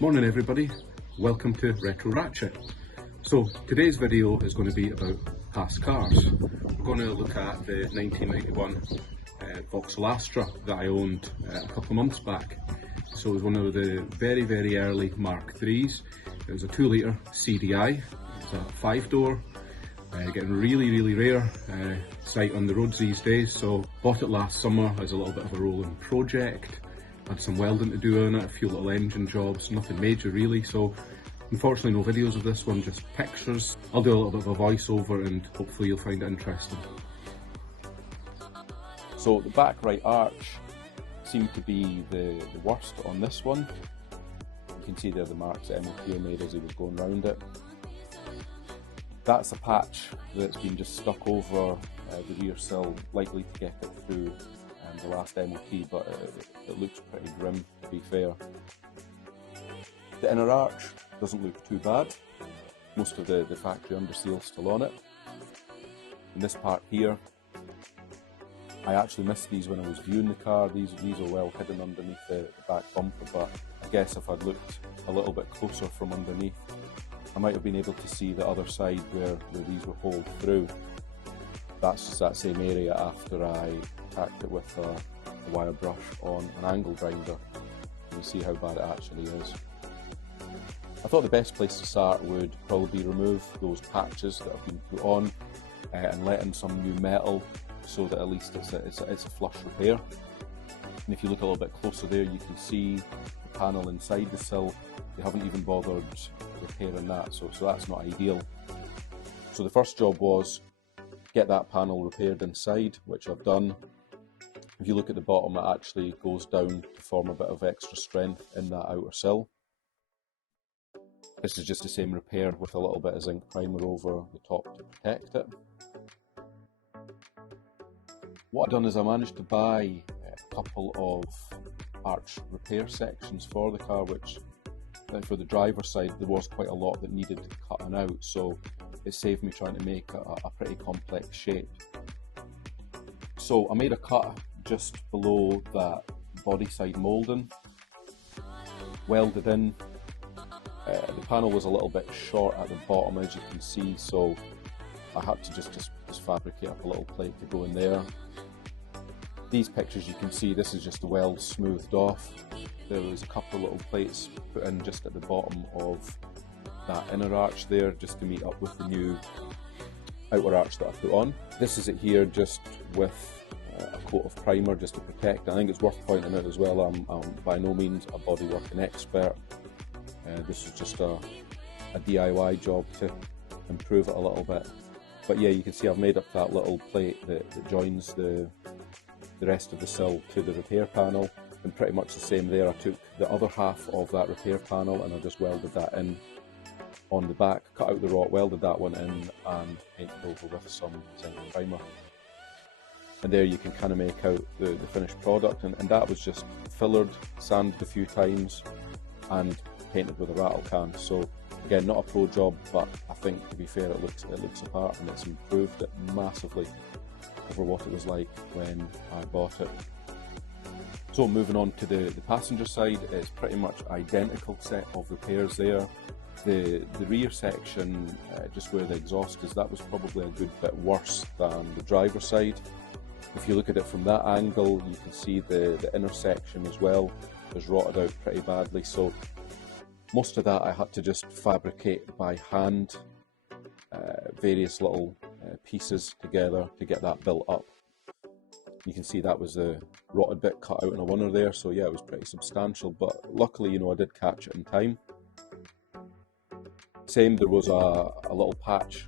Morning everybody, welcome to Retro Ratchet. So today's video is going to be about past cars. We're going to look at the 1991 Vauxhall Astra that I owned a couple of months back. So it was one of the very early Mark 3s. It was a 2 litre CDI, it's a 5-door, getting really rare sight on the roads these days. So bought it last summer as a little bit of a rolling project. Had some welding to do on it, a few little engine jobs, nothing major really, so unfortunately no videos of this one, just pictures. I'll do a little bit of a voiceover and hopefully you'll find it interesting. So the back right arch seemed to be the worst on this one. You can see there the marks that MK3 made as he was going round it. That's a patch that's been just stuck over the rear sill, likely to get it through the last MOT, but it looks pretty grim to be fair. The inner arch doesn't look too bad. Most of the factory underseal's still on it. And this part here, I actually missed these when I was viewing the car. These are well hidden underneath the back bumper, but I guess if I'd looked a little bit closer from underneath, I might have been able to see the other side where these were holed through. That's just that same area after I attacked it with a wire brush on an angle grinder. You see how bad it actually is. I thought the best place to start would probably be remove those patches that have been put on and let in some new metal so that at least it's a flush repair. And if you look a little bit closer there, you can see the panel inside the sill. They haven't even bothered repairing that, so that's not ideal. So the first job was get that panel repaired inside, which I've done. If you look at the bottom, it actually goes down to form a bit of extra strength in that outer sill. This is just the same repair with a little bit of zinc primer over the top to protect it. What I've done is I managed to buy a couple of arch repair sections for the car, which for the driver's side there was quite a lot that needed cutting out, so it saved me trying to make a pretty complex shape. So I made a cut just below that body side moulding, welded in. The panel was a little bit short at the bottom, as you can see, so I had to just fabricate up a little plate to go in there. These pictures you can see, this is just the weld smoothed off. There was a couple of little plates put in just at the bottom of that inner arch there, just to meet up with the new outer arch that I put on. This is it here, just with a coat of primer just to protect. I think it's worth pointing out as well, I'm by no means a bodyworking expert. This is just a DIY job to improve it a little bit. But yeah, you can see I've made up that little plate that joins the rest of the sill to the repair panel, and pretty much the same there. I took the other half of that repair panel and I just welded that in on the back, cut out the rot, welded that one in and painted over with some zinc primer. And there you can kind of make out the finished product, and that was just fillered, sanded a few times and painted with a rattle can. So again, not a pro job, but I think to be fair it looks the part, and it's improved it massively over what it was like when I bought it. So moving on to the passenger side, it's pretty much identical set of repairs there. The rear section, just where the exhaust is, that was probably a good bit worse than the driver's side. If you look at it from that angle, you can see the inner section as well was rotted out pretty badly. So most of that I had to just fabricate by hand, various little pieces together to get that built up. You can see that was a rotted bit cut out in a winner there, so yeah, it was pretty substantial, but luckily, you know, I did catch it in time. Same, there was a little patch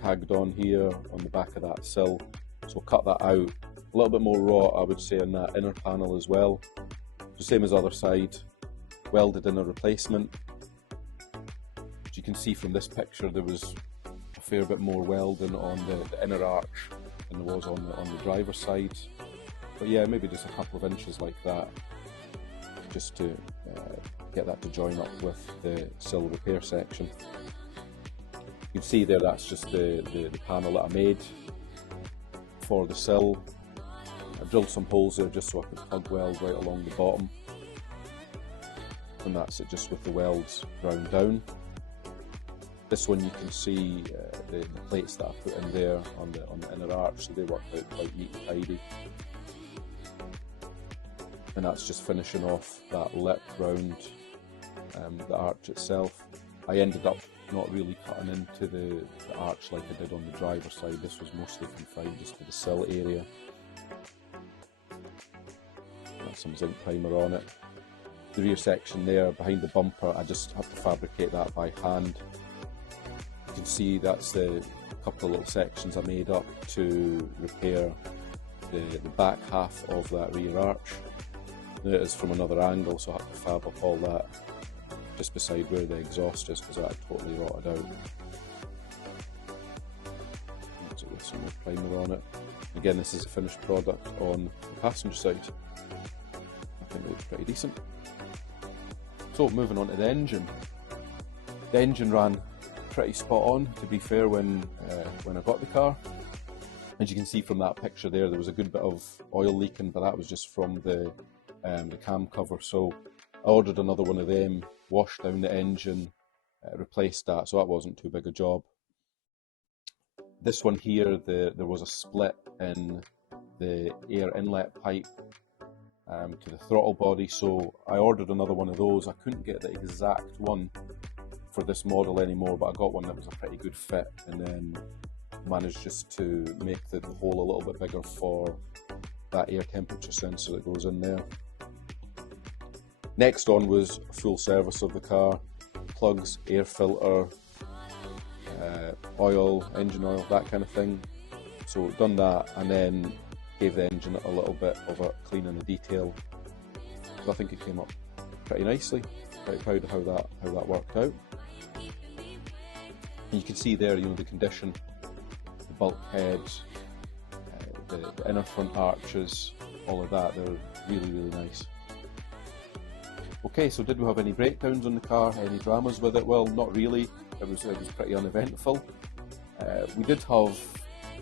tagged on here on the back of that sill, so cut that out. A little bit more rot, I would say, on that inner panel as well. So same as the other side, welded in a replacement. As you can see from this picture, there was a fair bit more welding on the inner arch than there was on the driver's side. But yeah, maybe just a couple of inches like that, just to get that to join up with the sill repair section. You can see there, that's just the panel that I made for the sill. I drilled some holes there just so I could plug weld right along the bottom. and that's it, just with the welds ground down. This one you can see the plates that I put in there on the inner arch, so they worked out quite neat and tidy. And that's just finishing off that lip round the arch itself. I ended up not really cutting into the arch like I did on the driver's side. This was mostly confined just to the sill area. That's some zinc primer on it. The rear section there behind the bumper, I just had to fabricate that by hand. You can see that's the couple of little sections I made up to repair the back half of that rear arch. Now it is from another angle, so I had to fab up all that just beside where the exhaust is, because that had totally rotted out. So with some more primer on it. Again, this is a finished product on the passenger side. I think it looks pretty decent. So moving on to the engine. The engine ran pretty spot on, to be fair, when I got the car. As you can see from that picture there was a good bit of oil leaking, but that was just from the cam cover. So I ordered another one of them, washed down the engine, replaced that, so that wasn't too big a job. This one here, there was a split in the air inlet pipe to the throttle body, so I ordered another one of those. I couldn't get the exact one for this model anymore, but I got one that was a pretty good fit, and then managed just to make the hole a little bit bigger for that air temperature sensor that goes in there. Next on was a full service of the car, plugs, air filter, oil, engine oil, that kind of thing. So done that, and then gave the engine a little bit of a clean and a detail. So I think it came up pretty nicely. Pretty proud of how that worked out. And you can see there, the condition, the bulkhead, the inner front arches, all of that. They're really, really nice. Okay, so did we have any breakdowns on the car? Any dramas with it? Well, not really. It was pretty uneventful. We did have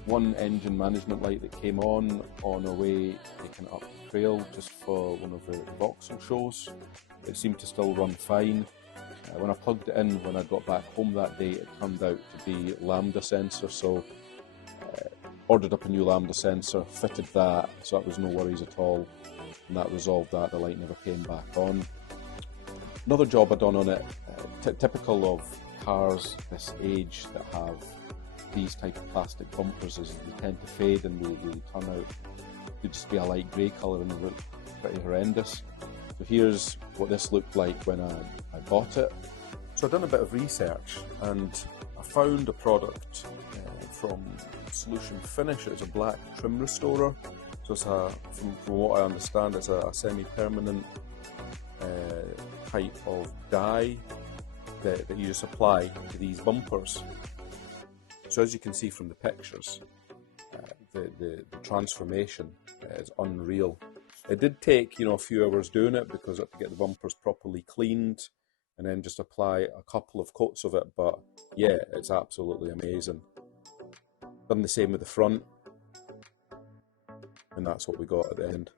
one engine management light that came on our way taking it up the trail just for one of the Vauxhall shows. It seemed to still run fine. When I plugged it in when I got back home that day, it turned out to be lambda sensor, so ordered up a new lambda sensor, fitted that, so that was no worries at all, and that resolved that. The light never came back on. Another job I done on it, typical of cars this age that have these type of plastic bumpers, is they tend to fade and they turn out to just be a light grey colour and they look pretty horrendous. So here's what this looked like when I bought it. So I've done a bit of research and I found a product from Solution Finish. It's a black trim restorer. So it's from what I understand, it's a semi-permanent type of dye that you just apply to these bumpers. So as you can see from the pictures, the transformation is unreal. It did take a few hours doing it because I had to get the bumpers properly cleaned and then just apply a couple of coats of it, but yeah, it's absolutely amazing. Done the same with the front, and that's what we got at the end.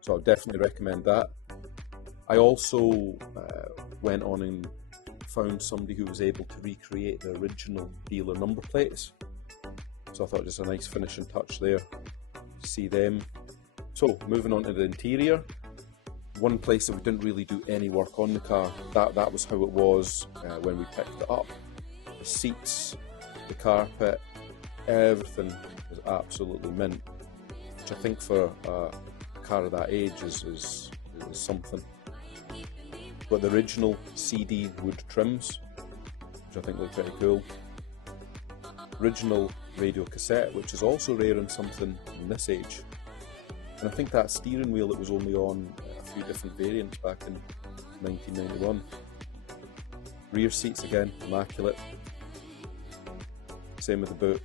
So I would definitely recommend that. I also went on and found somebody who was able to recreate the original dealer number plates. So I thought just a nice finishing touch there to see them. So moving on to the interior, one place that we didn't really do any work on the car, that was how it was when we picked it up. The seats, the carpet, everything was absolutely mint, which I think for a car of that age is something. Got the original CD wood trims, which I think look pretty cool. Original radio cassette, which is also rare in something in this age. And I think that steering wheel that was only on a few different variants back in 1991. Rear seats again, immaculate. Same with the boot.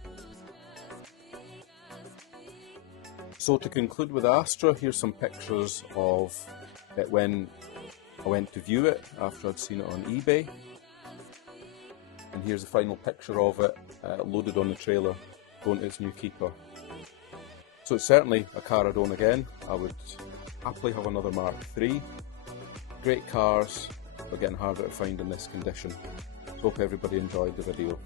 So to conclude with Astra, here's some pictures of it when I went to view it after I'd seen it on eBay. And here's the final picture of it loaded on the trailer, going to its new keeper. So it's certainly a car I'd own again. I would happily have another Mark III. great cars, but getting harder to find in this condition. Hope everybody enjoyed the video.